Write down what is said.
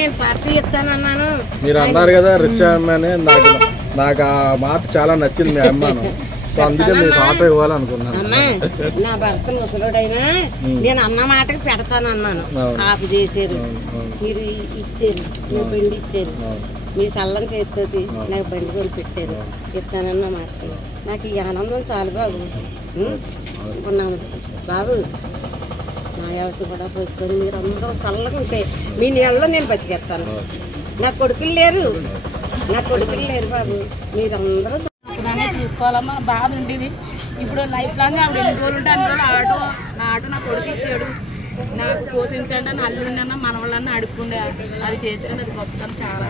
నేను పార్టీ ఇస్తానన్నాను. మీరు అన్నారు కదా రిచ్ అమ్మాయి, నాకు ఆ మాట చాలా నచ్చింది మీ అమ్మాను. సో అందుకే మీకు ఆటో ఇవ్వాలనుకున్నాను. అమ్మా నా భర్త ముసలుడైనా నేను అన్న మాటకి పెడతానన్నాను. ఆపు చేశారు, మీరు ఇచ్చారు, మీ బండి ఇచ్చారు, మీ సల్లం చేతితోటి నాకు బండి కొని పెట్టారు. ఇస్తానన్న మాట నాకు ఈ ఆనందం చాలు బాబు. అనుకున్నాను బాబు నా వ్యవసాయం కూడా పోసుకొని మీరు అందరూ చల్లగా ఉంటే మీ నీళ్ళలో నేను బతికేస్తాను. నా కొడుకులు లేరు బాబు, మీరందరూ చూసుకోవాలమ్మా. బాధ ఉండేది. ఇప్పుడు లైఫ్ లాంగ్ ఆవిడ ఎన్ని రోజులు ఉంటే అన్ని రోజులు నా ఆటో నా కొడుకు ఇచ్చాడు. నాకు పోషించండి అని అల్లుండన్నా మనవాళ్ళన్నా అడుక్కుండే. అది చేశారని అది గొప్పతనం చాలా.